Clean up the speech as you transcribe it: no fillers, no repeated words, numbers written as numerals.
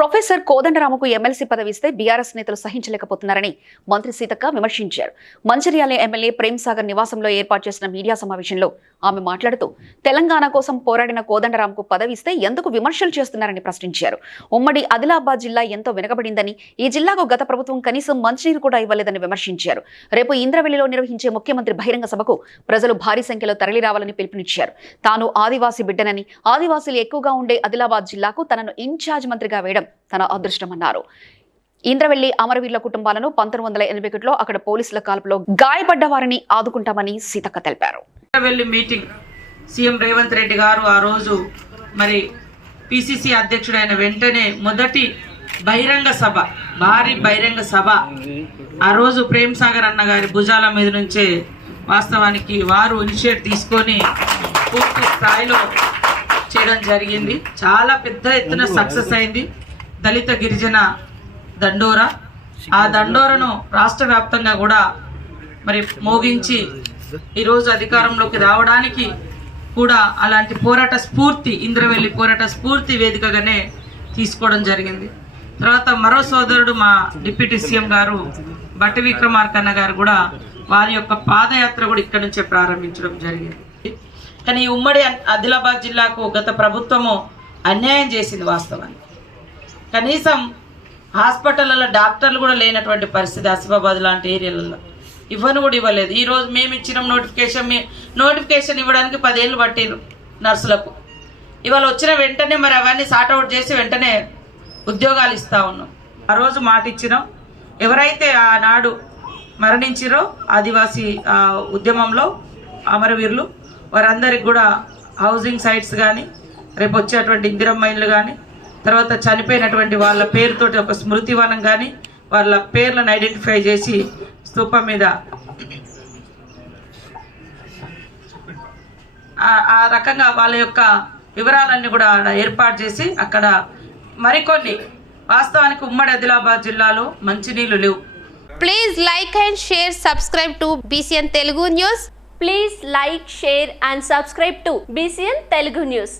Professor కోదండరామకు MLC పదవి ఇస్తే BRS నేతలు సహించలేకపోతున్నారని మంత్రి సీతక్క విమర్శించారు. మంచిర్యాల ఎమ్మెల్యే ప్రేమ్ సాగర్ నివాసంలో ఏర్పాటు చేసిన మీడియా సమావేశంలో ఆమె మాట్లాడుతూ తెలంగాణ కోసం పోరాడిన కోదండరాంకు పదవి ఇస్తే ఎందుకు విమర్శలు చేస్తున్నారని ప్రశ్నించారు. ఉమ్మడి ఆదిలాబాద్ జిల్లా ఎంతో వెనుకబడిందని, ఈ జిల్లాకు గత ప్రభుత్వం కనీసం మంచినీరు కూడా ఇవ్వలేదని విమర్శించారు. రేపు ఇంద్రవెల్లిలో నిర్వహించే ముఖ్యమంత్రి బహిరంగ సభకు ప్రజలు భారీ సంఖ్యలో తరలిరావాలని పిలుపునిచ్చారు. తాను ఆదివాసీ బిడ్డనని, ఆదివాసీలు ఎక్కువగా ఉండే ఆదిలాబాద్ జిల్లాకు తనను ఇన్ఛార్జ్ మంత్రిగా వేయడం తన అదృష్టమన్నారు. ఇంద్రవెల్లి అమరవీరుల కుటుంబాలను 1981లో అక్కడ పోలీసుల కాల్పులో గాయపడ్డ వారిని ఆదుకుంటామని సీతక్క తెలిపారు. ఇంద్రవెల్లి మీటింగ్ సీఎం రేవంత్ రెడ్డి గారు ఆ రోజు మరి పిసిసి అధ్యక్షుడైన వెంటనే మొదటి బహిరంగ సభ, భారీ బహిరంగ సభ ఆ రోజు ప్రేమ్ సాగర్ అన్న గారి భుజాల మీద నుంచే వాస్తవానికి వారు ఇనిషియేట్ తీసుకొని పూర్తి స్థాయిలో చేయడం జరిగింది. చాలా పెద్ద ఎత్తున సక్సెస్ అయింది. దళిత గిరిజన దండోరా, ఆ దండోరను రాష్ట్ర వ్యాప్తంగా కూడా మరి మోగించి ఈరోజు అధికారంలోకి రావడానికి కూడా అలాంటి పోరాట స్ఫూర్తి, ఇంద్రవెల్లి పోరాట స్ఫూర్తి వేదికగానే తీసుకోవడం జరిగింది. తర్వాత మరో సోదరుడు మా డిప్యూటీ సీఎం గారు బట్టి విక్రమార్కన్న గారు కూడా వారి యొక్క పాదయాత్ర కూడా ఇక్కడ నుంచే ప్రారంభించడం జరిగింది. కానీ ఈ ఉమ్మడి ఆదిలాబాద్ జిల్లాకు గత ప్రభుత్వము అన్యాయం చేసింది. వాస్తవానికి కనీసం హాస్పిటల్లో డాక్టర్లు కూడా లేనటువంటి పరిస్థితి ఆసిఫాబాద్ లాంటి ఏరియాలలో ఇవ్వను కూడా ఇవ్వలేదు. ఈరోజు మేము ఇచ్చిన నోటిఫికేషన్ ఇవ్వడానికి 10 ఏళ్ళు పట్టిరు నర్సులకు. ఇవాళ వచ్చిన వెంటనే మరి అవన్నీ సార్ట్అవుట్ చేసి వెంటనే ఉద్యోగాలు ఇస్తూ ఉన్నాం. ఆ రోజు మాట ఇచ్చినాం. ఎవరైతే ఆనాడు మరణించిరో ఆదివాసీ ఉద్యమంలో అమరవీరులు, వారందరికి కూడా హౌసింగ్ సైట్స్ కానీ, రేపు వచ్చేటువంటి ఇందిరమ్మ ఇళ్ళు కానీ, తర్వాత చనిపోయినటువంటి వాళ్ళ పేరుతోటి ఒక స్మృతివనం కానీ, వాళ్ళ పేర్లను ఐడెంటిఫై చేసి స్తూపం మీద ఆ రకంగా వాళ్ళ యొక్క వివరాలన్నీ కూడా ఏర్పాటు చేసి అక్కడ మరికొన్ని వాస్తవానికి ఉమ్మడి ఆదిలాబాద్ జిల్లాలో మంచినీళ్ళు లేవు. Please like and share, subscribe to BCN Telugu News. Please like, share and subscribe to BCN Telugu News.